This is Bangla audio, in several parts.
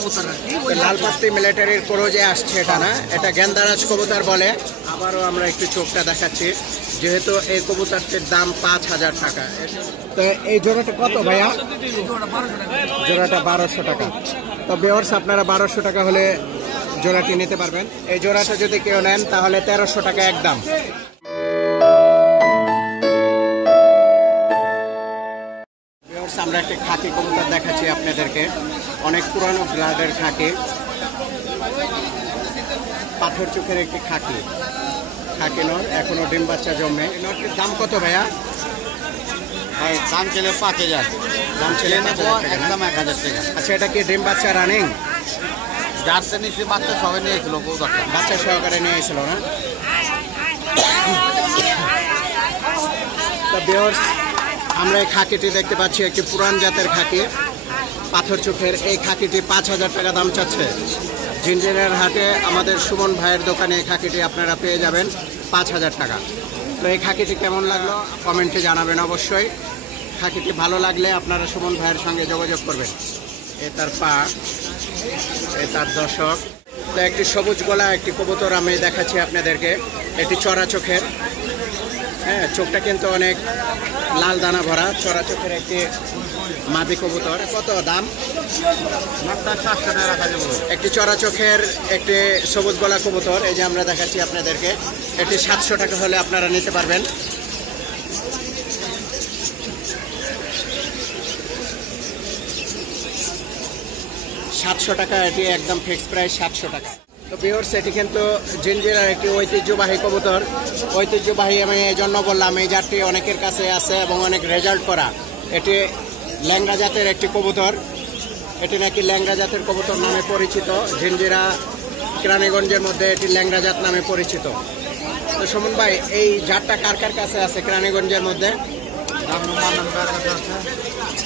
কবুতর আর কি। লালপাত্তি মিলিটারির ক্রোজে আসছে এটা না, এটা গেন্দারাজ কবুতর বলে। আবারও আমরা একটু চোখটা দেখাচ্ছি, যেহেতু এই কবুতরটির দাম 5,000 টাকা। তো এই জোড়াটা কত ভাইয়া? জোড়াটা 1200 টাকা। তো ভিউয়ার্স, আপনারা 1200 টাকা হলে জোড়াটি নিতে পারবেন। এই জোড়াটা যদি কেউ নেন তাহলে 1300 টাকা একদম। ভিউয়ার্স, আমরা একটা খাকি কবুতর দেখাচ্ছি আপনাদেরকে, অনেক পুরানো ব্লাডের খাকি, পাথর চোখের একটি খাকি নর, এখনো ডিম বাচ্চা জমে। এই নরটির দাম কত ভাইয়া? ভাই দাম ছেলে 5000, দাম ছেলে একদম 1000 টাকা। আচ্ছা, এটা কি ডিম বাচ্চা রানিং? যারটা নিচে বাচ্চা সবাই নিয়েছিল কবুতরটা, বাচ্চা সহকারে নিয়ে এসেছিল না? তো ভিউয়ার্স, আমরা এই খাকিটি দেখতে পাচ্ছি, একটি পুরান জাতের খাকি, পাথর চোখের। এই খাকিটি 5000 টাকা দাম চাচ্ছে। জিঞ্জিরার হাটে আমাদের সুমন ভাইয়ের দোকানে এই খাকিটি আপনারা পেয়ে যাবেন 5000 টাকা। তো এই খাকিটি কেমন লাগলো কমেন্টে জানাবেন অবশ্যই। খাকিটি ভালো লাগলে আপনারা সুমন ভাইয়ের সঙ্গে যোগাযোগ করবেন। এ তার পা, এ তার দর্শক। তো একটি সবুজ গলা একটি কবুতর আমি দেখাচ্ছি আপনাদেরকে, এটি চড়া চোখের। হ্যাঁ, চোখটা কিন্তু অনেক লাল দানা ভরা, চড়া চোখের একটি মাদি কবুতর। কত দাম? 700 টাকা রাখা যাবে। একটি চড়া চোখের একটি সবুজ গলা কবুতর, এই যে আমরা দেখাচ্ছি আপনাদেরকে, এটি 700 টাকা হলে আপনারা নিতে পারবেন। টাকা, এটি একদম ফিক্সড প্রাইস 700 টাকা। তো ভিউয়ার্স, এটি কিন্তু জিঞ্জিরার একটি ঐতিহ্যবাহী কবুতর। ঐতিহ্যবাহী আমি এই জন্য বললাম, এই জাতটি অনেকের কাছে আছে এবং অনেক রেজাল্ট করা। এটি ল্যাংড়া জাতের একটি কবুতর, এটি নাকি ল্যাংড়া জাতের কবুতর নামে পরিচিত। জিঞ্জিরা কেরানীগঞ্জের মধ্যে এটি ল্যাংড়া জাত নামে পরিচিত। তো সুমন ভাই, এই জাতটা কার কার কাছে আছে কেরানীগঞ্জের মধ্যে?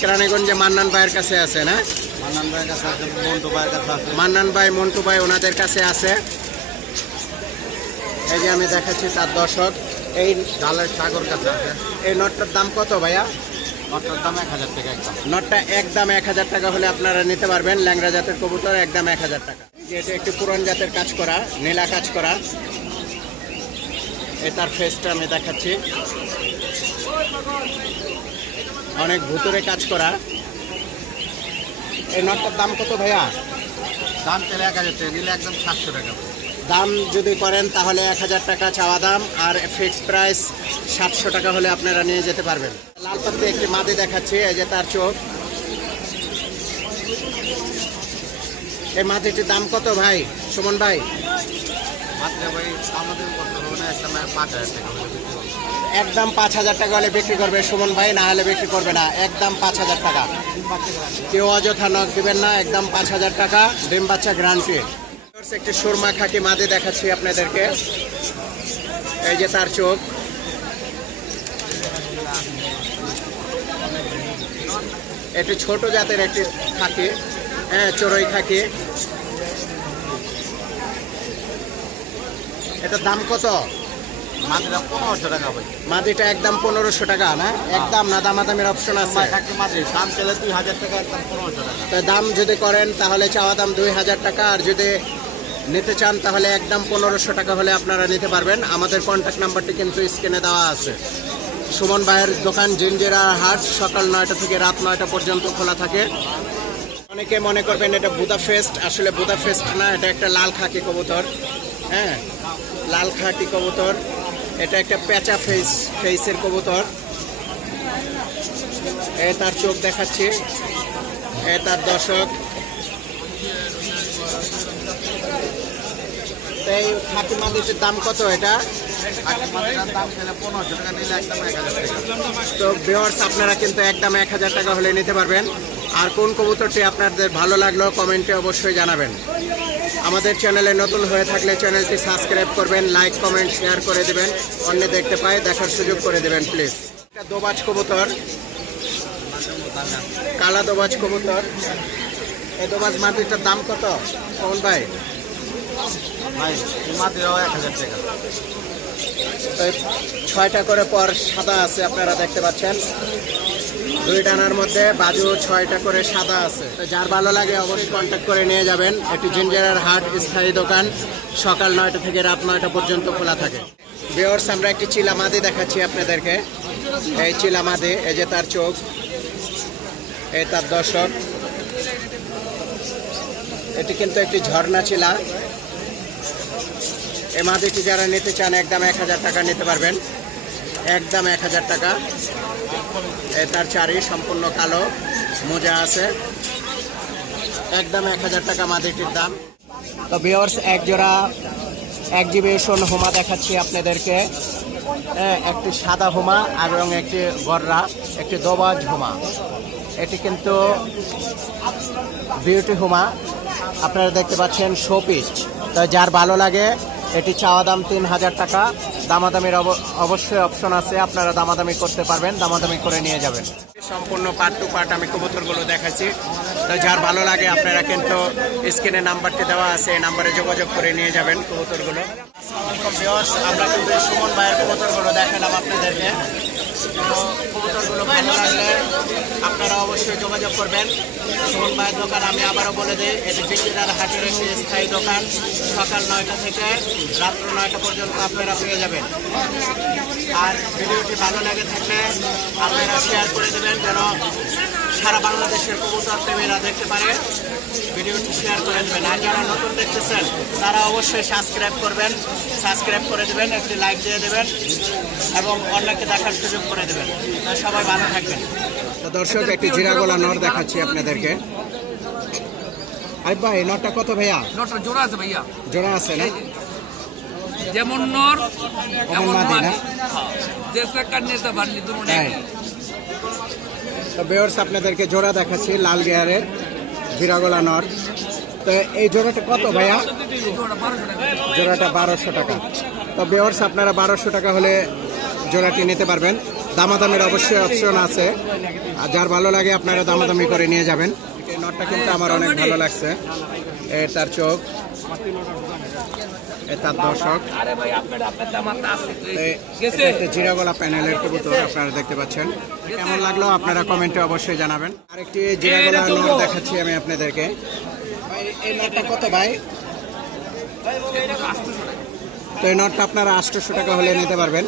কেরানীগঞ্জে মান্নান ভাইয়ের কাছে আছে না? মান্নান ভাই, মন্টু ভাই, ওনাদের কাছে আছে। এই যে আমি দেখাচ্ছি তার দর্শক, এই ডালের সাগর কাছে আছে। এই নটটার দাম কত ভাইয়া? নটটার দাম 1000 টাকা একদম। নটটা একদম 1000 টাকা হলে আপনারা নিতে পারবেন। ল্যাংড়া জাতের কবুতর, একদম 1000 টাকা। এটা একটি পুরান জাতের কাজ করা, নীলা কাজ করা। তার ফেসটা আমি দেখাচ্ছি, অনেক ভুতুরে কাজ করা। এই নটটার দাম কত ভাইয়া? দাম ছেলে 1000 টাকা, নিলে একদম 700 টাকা। দাম যদি করেন তাহলে 1000 টাকা চাওয়া দাম, আর ফিক্সড প্রাইস 700 টাকা হলে আপনারা নিয়ে যেতে পারবেন। লাল পাত্রে একটি মাদি দেখাচ্ছি, এই যে তার চোখ। এই মাদিটির দাম কত ভাই সুমন ভাই? ভাই আমাদের একদম 5000 টাকা হলে বিক্রি করবে সুমন ভাই, না হলে বিক্রি করবে না। একদম 5000 টাকা, কেউ অযথা নক দিবেন না। একদম 5000 টাকা, ডিম বাচ্চা গ্যারান্টি। একটি সুরমা খাকি মাদি দেখাচ্ছি আপনাদেরকে, এই যে তার চোখ। এটি ছোট জাতের একটি খাকি, হ্যাঁ, চড়ুই খাকি। এটার দাম কত? মাদিটা 1500 টাকা ভাই। মাদিটা একদম 1500 টাকা না? একদম না, দামাদামের অপশন আছে? দাম ছেলে 2000 টাকা, একদম 1500 টাকা। তো দাম যদি করেন তাহলে চাওয়া দাম 2000 টাকা, আর যদি নিতে চান তাহলে একদম 1500 টাকা হলে আপনারা নিতে পারবেন। আমাদের কন্ট্যাক্ট নাম্বারটি কিন্তু স্ক্রিনে দেওয়া আছে। সুমন ভাইয়ের দোকান জিঞ্জিরা হাট সকাল 9টা থেকে রাত 9টা পর্যন্ত খোলা থাকে। অনেকে মনে করবেন এটা বুদাফেস্ট, আসলে বুদাফেস্ট না, এটা একটা লাল খাকি কবুতর। হ্যাঁ, লাল খাকি কবুতর। এটা একটা পেঁচা ফেসের কবুতর। এ তার চোখ দেখাচ্ছি, এ তার দর্শক। এই খাকি মাদিটির দাম কত? এটা দাম ছেলে 1500 টাকা, নিলে একদম 1000 টাকা। তো ভিউয়ার্স, আপনারা কিন্তু একদম 1000 টাকা হলে নিতে পারবেন। আর কোন কবুতরটি আপনাদের ভালো লাগলো কমেন্টে অবশ্যই জানাবেন। আমাদের চ্যানেলে নতুন হয়ে থাকলে চ্যানেলটি সাবস্ক্রাইব করবেন, লাইক কমেন্ট শেয়ার করে দেবেন, অন্য দেখতে পায় দেখার সুযোগ করে দেবেন প্লিজ। এটা দোবাজ কবুতর, কালা দোবাজ কবুতর। এই দোবাজ মাটিটার দাম কত কোন ভাই? ভাই মাটিও 1000 টাকা। 6টা করে পর সাদা আছে, আপনারা দেখতে পাচ্ছেন। 2 ডানার মধ্যে বাজু 6টা করে সাদা আছে। তো যার ভালো লাগে অবশ্যই কন্ট্যাক্ট করে নিয়ে যাবেন। এটি জিঞ্জিরার হাট স্থায়ী দোকান, সকাল 9টা থেকে রাত 9টা পর্যন্ত খোলা থাকে। ভিউয়ার্স, আমরা একটি চিলা মাদি দেখাচ্ছি আপনাদেরকে। এই চিলা মাদি, এই যে তার চোখ, এই তার দর্শক। এটি কিন্তু একটি ঝর্ণা চিলা। এই মাদিটি যারা নিতে চান একদম 1000 টাকা নিতে পারবেন, একদম 1000 টাকা। তার চারি সম্পূর্ণ কালো, মোজা আছে, একদম 1000 টাকা মাদিটির দাম। তো ভিউয়ার্স, এক জোড়া এক্সিবিশন হোমা দেখাচ্ছি আপনাদেরকে। একটি সাদা হোমা এবং একটি গররা, একটি দোবাজ হোমা। এটি কিন্তু বিউটি হোমা, আপনারা দেখতে পাচ্ছেন শোপিস। তো যার ভালো লাগে এটি চাওয়া দাম 3000 টাকা। দামাদামির অবশ্যই অপশন আছে, আপনারা দামাদামি করতে পারবেন, দামাদামি করে নিয়ে যাবেন। সম্পূর্ণ পার্ট টু পার্ট আমি কবুতরগুলো দেখাচ্ছি। তো যার ভালো লাগে আপনারা কিন্তু স্ক্রিনে নাম্বারটি দেওয়া আছে, এই নাম্বারে যোগাযোগ করে নিয়ে যাবেন কবুতরগুলো। আমরা কিন্তু সুমন ভাইয়ের কবুতরগুলো দেখালাম আপনাদেরকে। তো কবুতরগুলো ভালো লাগলে আপনারা অবশ্যই যোগাযোগ করবেন। সুমন ভাইয়ের দোকান আমি আবারও বলে দিই, এটি জিঞ্জিরার হাটের একটি স্থায়ী দোকান, সকাল 9টা থেকে রাত্র 9টা পর্যন্ত আপনারা পেয়ে যাবেন। আর ভিডিওটি ভালো লাগে থাকলে আপনারা শেয়ার করে দেবেন, যেন সারা বাংলাদেশের কবুতর প্রেমীরা দেখতে পারে। ভিডিওটি শেয়ার করে দেবেন। আর যারা নতুন দেখতেছেন তারা অবশ্যই সাবস্ক্রাইব করবেন, সাবস্ক্রাইব করে দেবেন, একটি লাইক দিয়ে দেবেন এবং অন্যকে দেখার সুযোগ করে দেবেন। সবাই ভালো থাকবেন। তো দর্শক, একটি জিরাগোলা নর দেখাচ্ছি আপনাদেরকে। আই ভাই, নরটা কত ভাইয়া? নরটা জোড়া আছে ভাইয়া, জোড়া আছে না? যেমন নর এমন মাদি না? যেসা কান্নেসা বানলি দুটো হ্যাঁ। তো ভিউয়ার্স, আপনাদেরকে জোড়া দেখাচ্ছি, লাল গিয়ারের জিরাগোলা নর। তো এই জোড়াটা কত ভাইয়া? জোড়াটা 1200 টাকা। তো ভিউয়ার্স, আপনারা 1200 টাকা হলে জোড়াটি নিতে পারবেন। দামাদামের অবশ্যই অপশন আছে, আর যার ভালো লাগে আপনারা দামাদামি করে নিয়ে যাবেন। এই নটটা কিন্তু আমার অনেক ভালো লাগছে। তার চোখ, তার দর্শক, একটা জিরাগোলা প্যানেলের কবুতর আপনারা দেখতে পাচ্ছেন। কেমন লাগলো আপনারা কমেন্টে অবশ্যই জানাবেন। আরেকটি জিরাগোলা নট দেখাচ্ছি আমি আপনাদেরকে। এই নটটা কত ভাই? তো এই নটটা আপনারা 800 টাকা হলে নিতে পারবেন।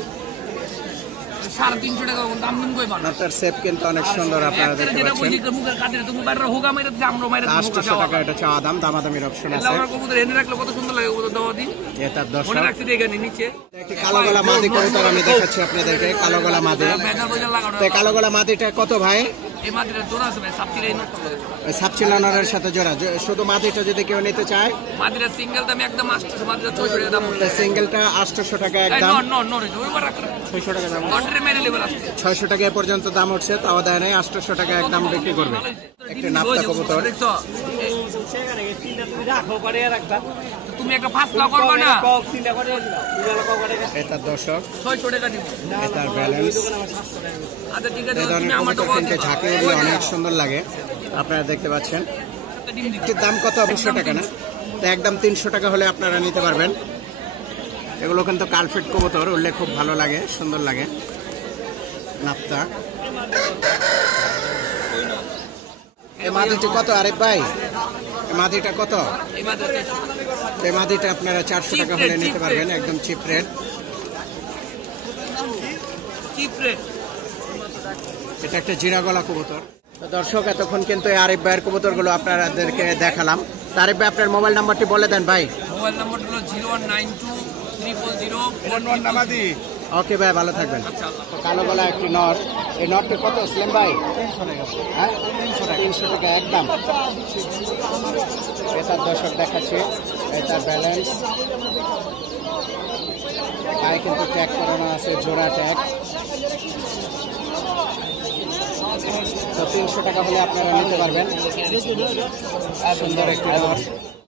350 টাকা দাম দিন কই বানা। নটটার শেপ কিন্তু অনেক সুন্দর, আপনারা দেখতে পাচ্ছেন। 800 টাকা এটা চাওয়া দাম, দামাদামির অপশন আছে। কবুতর এনে রাখলে কত সুন্দর লাগে কবুতর দাও দিন। তার দর্শক, মনে রাখছি এখানে নিচে একটি কালো গলা মাদি কবুতর আমি দেখাচ্ছি আপনাদেরকে। কালো গলা মাদি। বেজার বজার লাগানো। তো কালো গলা মাদিটা কত ভাই? এই মাদিটা জোড়া আছে ভাই, সাবচিলা এই নটটা লাগে। সাবচিলা নরের সাথে জোড়া। শুধু মাদিটা যদি কেউ নিতে চায়, মাদিটা সিঙ্গেল দাম একদম 800, মাদিটা 600 টাকা দাম। সিঙ্গেলটা 800 টাকা একদম। নো রে ওই বার রাখ 600 টাকা দাম। অর্ডারে মেরে লেভেল আছে 600 টাকা পর্যন্ত দাম উঠছে, তাও দেয় নাই। 800 টাকা একদম বিক্রি করবে। একটি নাপ্তা কবুতর। দেখছো তুমি একটা ফাসলা করবে না। এটার দর্শক, 600 টাকা দিব। এটার ব্যালেন্স। আচ্ছা ঠিক আছে, এই ধরনের তুমি আমার তো কবুতর কিন্তু ঝাঁকে এগুলো অনেক সুন্দর লাগে, আপনারা দেখতে পাচ্ছেন। এটির দাম কত? 200 টাকা না? তো একদম 300 টাকা হলে আপনারা নিতে পারবেন। এগুলো কিন্তু কালফেট কবুতর, উঠলে খুব ভালো লাগে, সুন্দর লাগে। নাপ্তা। এই মাদিটি কত আরিফ ভাই? এই মাদিটা কত? এই মাদিটা আপনারা 400 টাকা হলে নিতে পারবেন, একদম চিপ রেট। এটা একটা জিরাগলা কবুতর। তো দর্শক, এতক্ষণ কিন্তু এই আরিফ ভাইয়ের কবুতরগুলো আপনাদেরকে দেখালাম। আরিফ ভাই, আপনার মোবাইল নাম্বারটি বলে দেন ভাই। মোবাইল নাম্বার হলো 0192300411। ওকে ভাই, ভালো থাকবেন। তো কালো গলা একটি নট। এই নটটি কত সেলিম ভাই? 300 টাকা একদম। এটার দর্শক দেখাচ্ছে, এটার ব্যালেন্স। গায়ে কিন্তু ট্যাগ করানো আছে, জোড়া ট্যাগ। তো 300 টাকা হলে আপনারা নিতে পারবেন। সুন্দর একটি নট,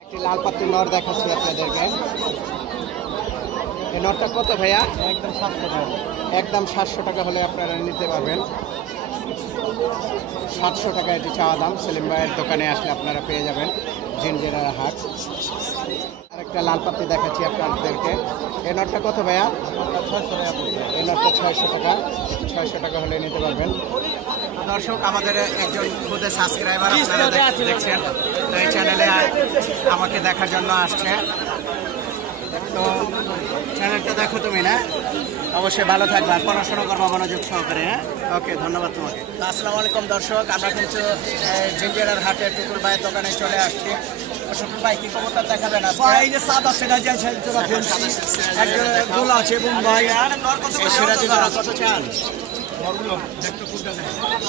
একটি লাল পাত্রি নট দেখাচ্ছি আপনাদেরকে। এই নটটা কত ভাইয়া? একদম 700 টাকা। একদম 700 টাকা হলে আপনারা নিতে পারবেন। 700 টাকা এটি চাওয়া দাম। সেলিম ভাইয়ের দোকানে আসলে আপনারা পেয়ে যাবেন, জিঞ্জিরার হাট। আরেকটা লাল পাত্রি দেখাচ্ছি আপনাদেরকে। এই নটটা কত ভাইয়া? 600 টাকা। এই নটটা 600 টাকা। 600 টাকা হলে নিতে পারবেন। দর্শক আমাদের একজন খুদে সাবস্ক্রাইবার আপনারা দেখছেন, তো এই চ্যানেলে আমাকে দেখার জন্য আসছে। তো চ্যানেলটা দেখো তুমি না, অবশ্যই ভালো থাকবে আর পড়াশোনা করবো মনোযোগ সহকারে। হ্যাঁ, ওকে, ধন্যবাদ তোমাকে। আসসালামু আলাইকুম দর্শক, আমরা কিন্তু জিঞ্জিরার হাটে টুকুর ভাইয়ের দোকানে চলে আসছি। টুকুর ভাই কি কবুতর দেখাবেন? এই যে সাদা সিরাজি আছে, গোলা আছে বোম্বাই। সিরাজি জোড়া কত চান?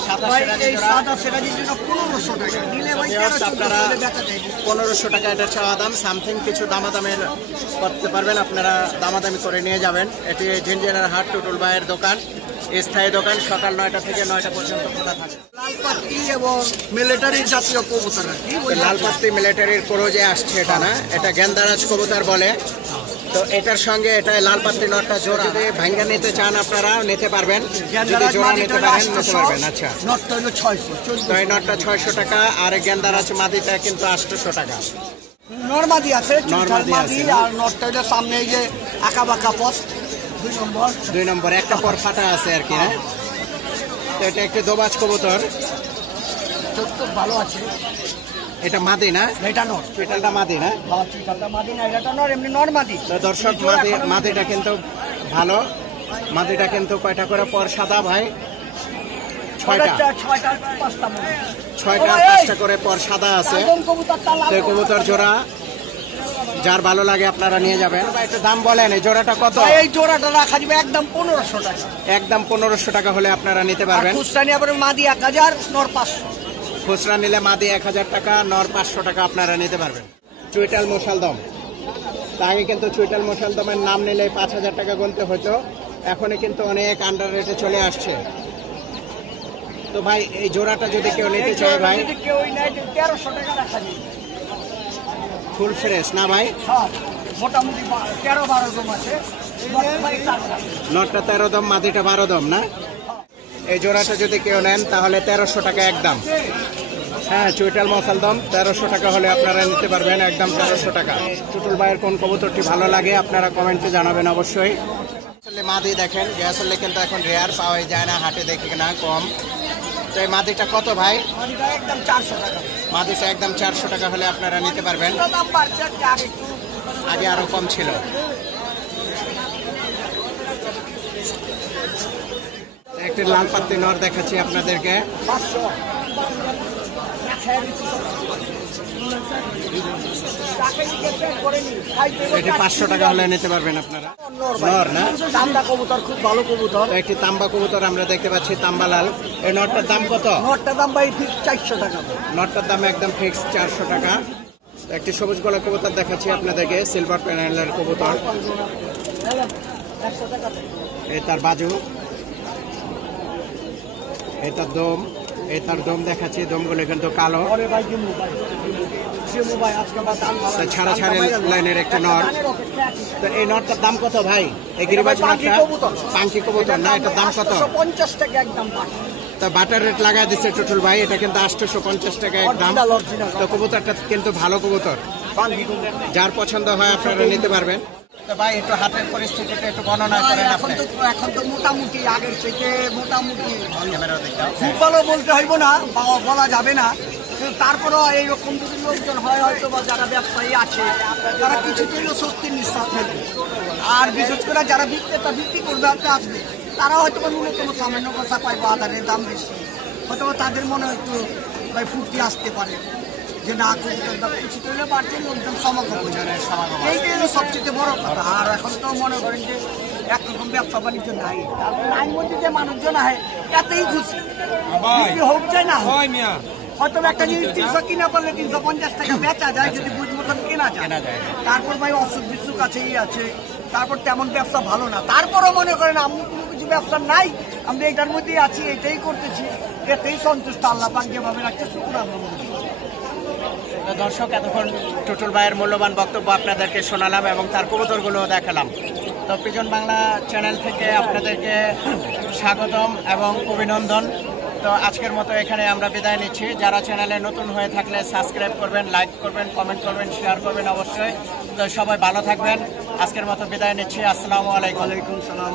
সাদা সিরাজির জন্য 1500 টাকা নিলে ভাই আপনারা 1500 টাকা এটা চাওয়া দাম। সামথিং কিছু দামাদামের করতে পারবেন, আপনারা দামাদামি করে নিয়ে যাবেন। এটি জিঞ্জিরার হাট টুটুল ভাইয়ের দোকান, স্থায়ী দোকান, সকাল 9টা থেকে 9টা পর্যন্ত খোলা থাকে। লালপাত্তি এবং মিলিটারির জাতীয় কবুতর। লালপাত্তি মিলিটারির ক্রোজে আসছে এটা না, এটা গেন্দারাজ কবুতর বলে। তো এটার সঙ্গে এটা লালপাত্তি নটটা জোড়া যদি ভাঙ্গা নিতে চান আপনারা নিতে পারবেন, যদি জোড়া নিতে পারেন নিতে পারবেন। আচ্ছা, নটটা হলো 600। তো এই নটটা 600 টাকা, আর গেন্দারাজ মাদিটা কিন্তু 800 টাকা। নরমাদি আছে, নরমাদি আছে, আর নটটা হলো সামনে এই যে আঁকা বাঁকা পথ 2 নম্বর একটা পর ফাটা আছে আর কি। হ্যাঁ, তো এটা একটি দোবাজ কবুতর, ভালো আছে। এটা মাদি না? এটা নর, চুইটালটা মাদি না? চিকালটা মাদি না, এটা নর, এমনি নরমাদি। তো দর্শক মাদিটা কিন্তু ভালো, মাদিটা কিন্তু কয়টা করে পর সাদা ভাই? 6টা 5টা করে পর সাদা আছে। তো কবুতর জোড়া যার ভালো লাগে আপনারা নিয়ে যাবেন। একটু দাম বলেন, এই জোড়াটা কত? এই জোড়াটা রাখা যাবে একদম 1500 টাকা। একদম 1500 টাকা হলে আপনারা নিতে পারবেন। খুচরা নিয়ে আবার মাদি 1000, নর 500। খুচরা নিলে মাদি 1000 টাকা, নর 500 টাকা আপনারা নিতে পারবেন। চুইটাল মশালদম, তা আগে কিন্তু চুইটাল মশালদমের নাম নিলে 5000 টাকা গুনতে হতো, এখনই কিন্তু অনেক আন্ডার রেটে চলে আসছে। তো ভাই এই জোড়াটা যদি কেউ নিতে চায় ভাই, ফুল ফ্রেশ না ভাই? মোটামুটি 13-12 দম আছে। নটটা 13 দম, মাদিটা 12 দম না? এই জোড়াটা যদি কেউ নেন তাহলে 1300 টাকা একদম। হ্যাঁ, চুইটাল মশালদম 1300 টাকা হলে আপনারা নিতে পারবেন, একদম 1300 টাকা। টুটুল ভাইয়ের কোন কবুতরটি ভালো লাগে আপনারা কমেন্টে জানাবেন অবশ্যই। আসলে মাদি দেখেন যে আসলে কিন্তু এখন রেয়ার পাওয়াই যায় না, হাটে দেখি না কম। তো এই মাদিটা কত ভাই? একদম 400 টাকা। মাদিটা একদম 400 টাকা হলে আপনারা নিতে পারবেন, আগে আরো কম ছিল। একটি লাল পাত্তি নর দেখাচ্ছি আপনাদেরকে, এটি 500 টাকা হলে নিতে পারবেন আপনারা। নর না? তাম্বা কবুতর, খুব ভালো কবুতর। একটি তাম্বা কবুতর আমরা দেখতে পাচ্ছি, তাম্বা লাল। এই নটটার দাম কত? নটটার দাম ভাই ঠিক 400 টাকা। নটটার দাম একদম ফিক্স 400 টাকা। একটি সবুজ গলা কবুতর দেখাচ্ছি আপনাদেরকে, সিলভার প্যানেলের কবুতর। এই তার বাজু, এই তার দম, এই তার দম দেখাচ্ছি, দমগুলো কিন্তু কালো, ছাড়া ছাড়া লাইনের একটা নর। তো এই নটটার দাম কত ভাই? এই গিরিবাজ নটটা পাঙ্কি কবুতর না, এটার দাম কত? 50 টাকা একদম। তো বাটার রেট লাগাই দিচ্ছে টুটুল ভাই, এটা কিন্তু 850 টাকা একদম। তো কবুতরটা কিন্তু ভালো কবুতর, যার পছন্দ হয় আপনারা নিতে পারবেন। তো ভাই একটু হাতের পরিস্থিতিটা একটু বর্ণনা করেন আপনি। এখন তো মোটামুটি আগের থেকে মোটামুটি খুব ভালো বলতে হইব না, বলা যাবে না, কিন্তু তারপরেও এইরকম যদি লোকজন হয় হয়তো বা যারা ব্যবসায়ী আছে তারা কিছুতেই স্বস্তির নিঃশ্বাস ফেলবে। আর বিশেষ করে যারা বিক্রেতা বিক্রি করবে আসবে, তারা হয়তো বা ন্যূনতম সামান্য কথা পাইবো, আধারের দাম বেশি, হয়তো তাদের মনে একটু ভাই ফুর্তি আসতে পারে যে না কবুতর দাম কিছু তৈরি বাড়ছে, লোকজন সমাগম, এইটাই হলো সবচেয়ে বড় কথা। আর এখন তো মনে করেন যে একরকম ব্যবসা বাণিজ্য নাই, তার মধ্যে যে মানুষজন হয় এতেই খুশি, হোক চাই না হয়তো একটা জিনিস 300 কিনা পারলে 350 টাকা বেচা যায় যদি বুঝ মতন কেনা যায়। তারপর ভাই অসুখ বিসুখ কাছেই আছে, তারপর তেমন ব্যবসা ভালো না, তারপরও মনে করেন আমি কোনো কিছু ব্যবসা নাই, আমরা এটার মধ্যেই আছি, এটাই করতেছি, এতেই সন্তুষ্ট। আল্লাহ পাক যেভাবে রাখছে শুকুর আমরা মনে করি। দর্শক, এতক্ষণ টুটুল ভাইয়ের মূল্যবান বক্তব্য আপনাদেরকে শোনালাম এবং তার কবুতরগুলো দেখালাম। তো পিজন বাংলা চ্যানেল থেকে আপনাদেরকে স্বাগতম এবং অভিনন্দন। তো আজকের মতো এখানে আমরা বিদায় নিচ্ছি। যারা চ্যানেলে নতুন হয়ে থাকলে সাবস্ক্রাইব করবেন, লাইক করবেন, কমেন্ট করবেন, শেয়ার করবেন অবশ্যই। তো সবাই ভালো থাকবেন, আজকের মতো বিদায় নিচ্ছি। আসসালামু আলাইকুম। ওয়ালাইকুম সালাম।